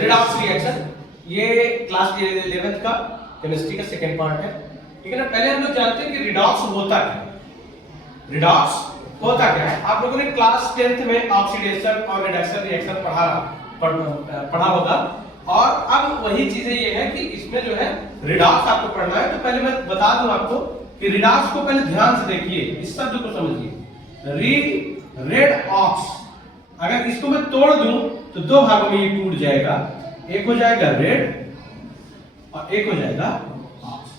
Redox reaction, ये class 11th का chemistry का सेकंड पार्ट है, ठीक है ना। पहले हम लोग जानते हैं कि रिडॉक्स होता क्या है। रिडॉक्स होता क्या है, आप लोगों ने क्लास 10th में ऑक्सीडेशन और रिडक्शन रिएक्शन पढ़ा होगा। और अब वही चीजें ये है कि इसमें जो है रिडॉक्स आपको पढ़ना है। तो पहले मैं बता दूं आपको कि रिडॉक्स को पहले ध्यान से देखिए, इस शब्द को समझिए। रेड ऑक्स, अगर इसको मैं तोड़ दूं तो दो भागों में ये टूट जाएगा, एक हो जाएगा रेड और एक हो जाएगा ऑक्स।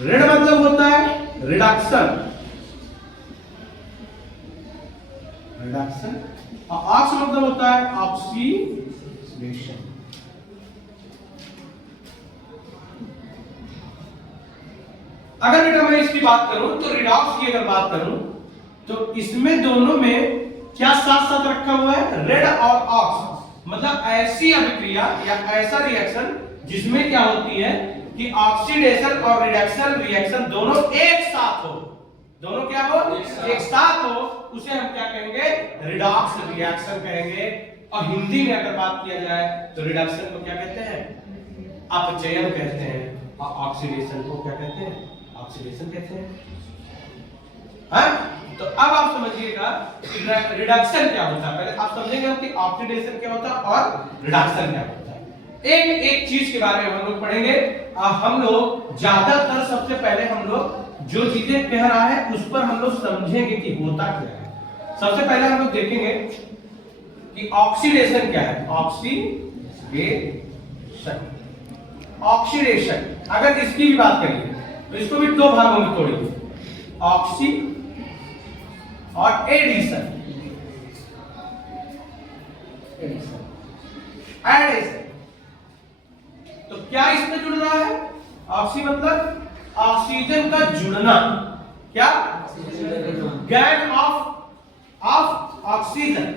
रेड मतलब होता है रिडक्शन, और ऑक्स मतलब होता है ऑक्सीडेशन। अगर बेटा मैं इसकी बात करूं तो रिडॉक्स की अगर बात करूं तो इसमें दोनों में क्या साथ साथ रखा हुआ है, रेड और ऑक्स। मतलब ऐसी अभिक्रिया या ऐसा रिएक्शन जिसमें क्या होती है कि ऑक्सीडेशन और रिडक्शन रिएक्शन दोनों एक साथ हो, दोनों क्या हो, एक साथ हो, उसे हम क्या कहेंगे, रिडॉक्स रिएक्शन कहेंगे। और हिंदी में अगर बात किया जाए तो रिडक्शन को क्या कहते हैं, अपचयन कहते हैं, और ऑक्सीडेशन को क्या कहते हैं, ऑक्सीडेशन कहते हैं। हाँ? तो अब आप समझिएगा कि रिडक्शन क्या होता है। पहले आप समझेंगे कि ऑक्सीडेशन क्या होता है और रिडक्शन क्या होता है। एक एक चीज के बारे में हम लोग पढ़ेंगे। हम लोग ज्यादातर सबसे पहले हम लोग जो चीजें कह रहा है उस पर हम लोग समझेंगे कि होता क्या है। सबसे पहले हम लोग देखेंगे कि ऑक्सीडेशन क्या है। ऑक्सीडेशन अगर इसकी भी बात करिए तो इसको भी दो भागों में तोड़िए, ऑक्सी और एडिशन। तो क्या इसमें जुड़ रहा है, ऑक्सी मतलब ऑक्सीजन का जुड़ना, क्या, gain of oxygen,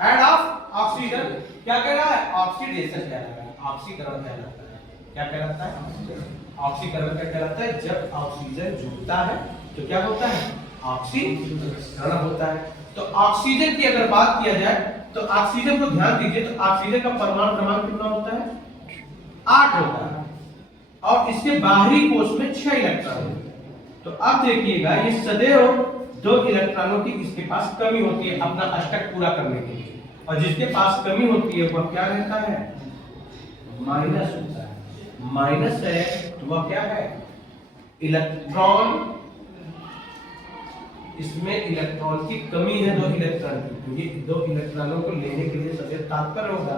add of oxygen क्या कह रहा है, ऑक्सीडेशन कह रहा है, ऑक्सीकरण कहलाता है। क्या कहलाता है, ऑक्सीकरण क्या कहलाता है। जब ऑक्सीजन जुड़ता है तो क्या होता है, ऑक्सीकरण होता है। तो ऑक्सीजन की अगर बात किया जाए तो ऑक्सीजन को ध्यान दीजिए, तो ऑक्सीजन का परमाणु क्रमांक कितना होता है, 8 होता है, और इसके बाहरी कोश में 6 इलेक्ट्रॉन होते हैं। तो अब देखिएगा ये सदैव 2 इलेक्ट्रॉनों की इसके पास कमी होती है अपना अष्टक पूरा करने के लिए, और जिसके पास कमी होती है वह क्या रहता है, माइनस होता है। माइनस है तो वह क्या है, इलेक्ट्रॉन, इसमें इलेक्ट्रॉन की कमी है, 2 इलेक्ट्रॉन की, क्योंकि 2 इलेक्ट्रॉनों को लेने के लिए सबसे तात्पर्य होगा।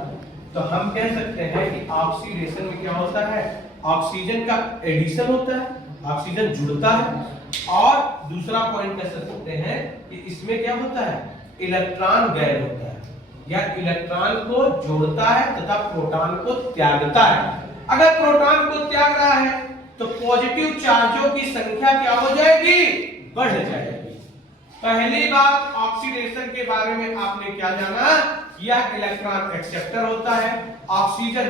तो हम कह सकते हैं कि ऑक्सीडेशन में क्या होता है, ऑक्सीजन का एडिशन होता है, ऑक्सीजन जुड़ता है। और दूसरा पॉइंट कह सकते हैं कि इसमें क्या होता है, इलेक्ट्रॉन गैर होता है, या इलेक्ट्रॉन को जोड़ता है तथा प्रोटॉन को त्यागता है। अगर प्रोटॉन को त्याग रहा है तो पॉजिटिव चार्जों की संख्या क्या हो जाएगी, बढ़ जाएगी। पहली बात ऑक्सीडेशन के बारे में आपने क्या जाना, यह इलेक्ट्रॉन एक्सेप्टर होता है, ऑक्सीजन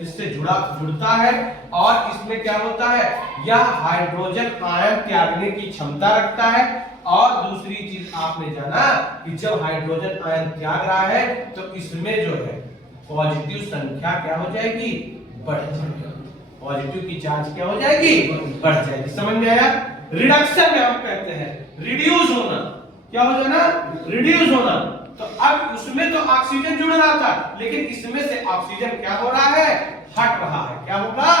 इससे जुड़ता है, और इसमें क्या होता है, यह हाइड्रोजन आयन त्यागने की क्षमता रखता है। और दूसरी चीज आपने जाना कि जब हाइड्रोजन आयन त्याग रहा है तो इसमें जो है पॉजिटिव संख्या क्या हो जाएगी, बढ़ जाएगी, पॉजिटिव की चार्ज क्या हो जाएगी, बढ़ जाएगी। समझ में आया। रिडक्शन में हम कहते हैं रिड्यूस होना, क्या हो जाना, रिड्यूस होना। तो अब उसमें तो ऑक्सीजन जुड़ रहा था, लेकिन इसमें से ऑक्सीजन क्या हो रहा है, हट रहा है। क्या होगा,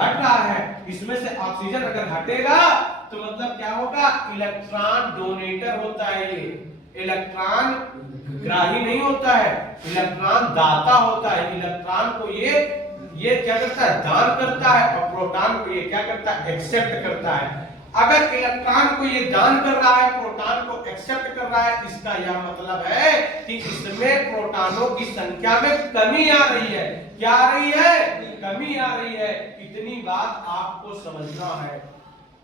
हट रहा है। इसमें से ऑक्सीजन अगर हटेगा तो मतलब क्या होगा, इलेक्ट्रॉन डोनेटर होता है। ये इलेक्ट्रॉन ग्राही नहीं होता है, इलेक्ट्रॉन दाता होता है। इलेक्ट्रॉन को ये क्या करता है, दान करता है, और प्रोटॉन को ये क्या करता है, एक्सेप्ट करता है। अगर इलेक्ट्रॉन को ये दान कर रहा है, प्रोटॉन को एक्सेप्ट कर रहा है, इसका यह मतलब है कि इसमें प्रोटॉनों की संख्या में कमी आ रही है। क्या आ रही है, कमी आ रही है। इतनी बात आपको समझना है।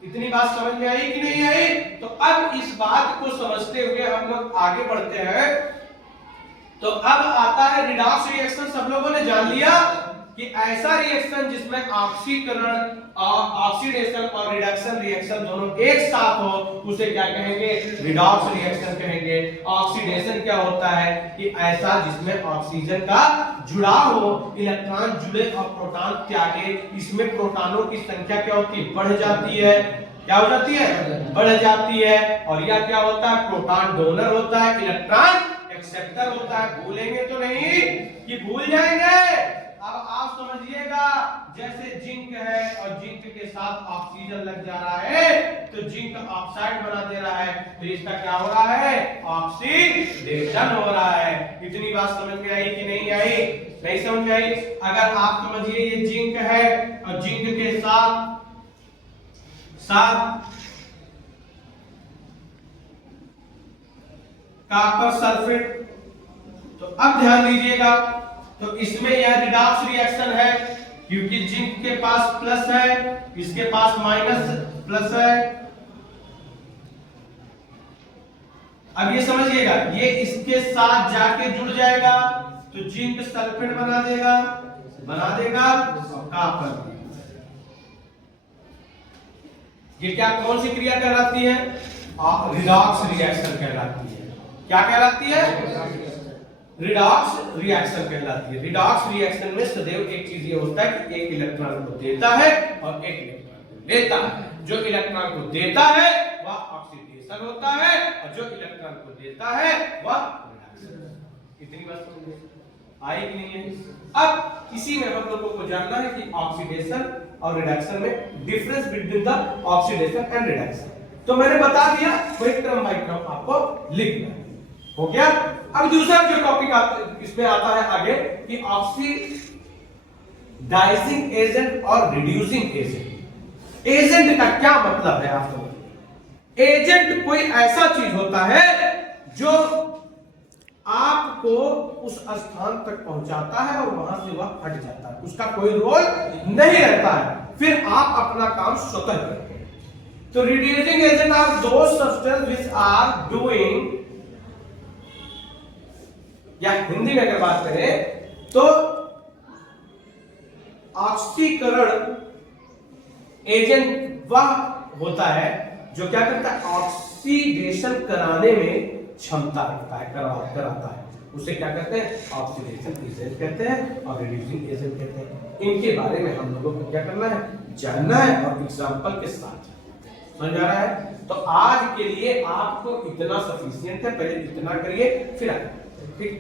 इतनी बात समझ में आई कि नहीं आई। तो अब इस बात को समझते हुए हम लोग आगे बढ़ते हैं। तो अब आता है रिडॉक्स रिएक्शन, सब लोगों ने जान लिया। कि ऐसा रिएक्शन जिसमें ऑक्सीकरण ऑक्सीडेशन और रिडक्शन रिएक्शन दोनों एक साथ हो उसे क्या कहेंगे, रिडॉक्स रिएक्शन कहेंगे। ऑक्सीडेशन क्या होता है कि ऐसा जिसमें ऑक्सीजन का जुड़ाव हो, इलेक्ट्रॉन जुड़े और प्रोटॉन त्यागे, इसमें प्रोटॉनों की संख्या क्या होती है, बढ़ जाती है। क्या हो जाती है, बढ़ जाती है। और यह क्या होता है, प्रोटॉन डोनर होता है, इलेक्ट्रॉन एक्सेप्टर होता है। भूलेंगे तो नहीं कि भूल जाएंगे। अब आप समझिएगा, जैसे जिंक है और जिंक के साथ ऑक्सीजन लग जा रहा है तो जिंक ऑक्साइड बना दे रहा है, तो इसका क्या हो रहा है, ऑक्सीडेशन हो रहा है। इतनी बात समझ में आई कि नहीं आई? नहीं समझ में आई? अगर आप समझिए ये जिंक है और जिंक के साथ कॉपर सल्फेट, तो अब ध्यान दीजिएगा, तो इसमें यह रिडॉक्स रिएक्शन है क्योंकि जिंक के पास प्लस है, इसके पास माइनस प्लस है। अब ये समझिएगा, ये इसके साथ जाके जुड़ जाएगा तो जिंक सल्फेट बना देगा कॉपर। ये क्या, कौन सी क्रिया कहलाती है, रिडॉक्स रिएक्शन कहलाती है। क्या कहलाती है, रिडॉक्स रिएक्शन कहलाती है। रिडॉक्स रिएक्शन में सदैव एक चीज ये होता है कि एक इलेक्ट्रॉन को देता है और एक इलेक्ट्रॉन को लेता है। जो इलेक्ट्रॉन को देता है वह ऑक्सीडेशन होता है और जो इलेक्ट्रॉन को देता है वह रिडक्शन। इतनी बात समझ में आई कि नहीं है? अब इसी में हम लोगों को जानना है कि ऑक्सीडेशन और रिडक्शन में difference between the oxidation and reduction. तो मैंने बता दिया, वही क्रम बाय क्रम आपको लिखना है। हो गया? अब दूसरा जो टॉपिक इसमें आता है आगे कि ऑक्सीडाइजिंग एजेंट और रिड्यूसिंग एजेंट। एजेंट का क्या मतलब है आप समझिए। एजेंट कोई ऐसा चीज होता है जो आपको उस स्थान तक पहुंचाता है और वहां से वह हट जाता है, उसका कोई रोल नहीं रहता है, फिर आप अपना काम स्वतः करते हैं। तो reducing agent are those substance which are doing, या हिंदी में अगर बात करें तो ऑक्सीकरण एजेंट वह होता है जो क्या करता है, ऑक्सीडेशन कराने में क्षमता रखता है, कराता है। उसे क्या कहते हैं, ऑक्सीडेशन एजेंट कहते हैं और रिड्यूसिंग एजेंट कहते हैं। इनके बारे में हम लोगों को क्या करना है, जानना है और एग्जांपल के साथ समझ आ रहा है। तो आज के लिए आपको इतना सफिशिएंट है, पहले इतना करिए फिर आगे, ठीक।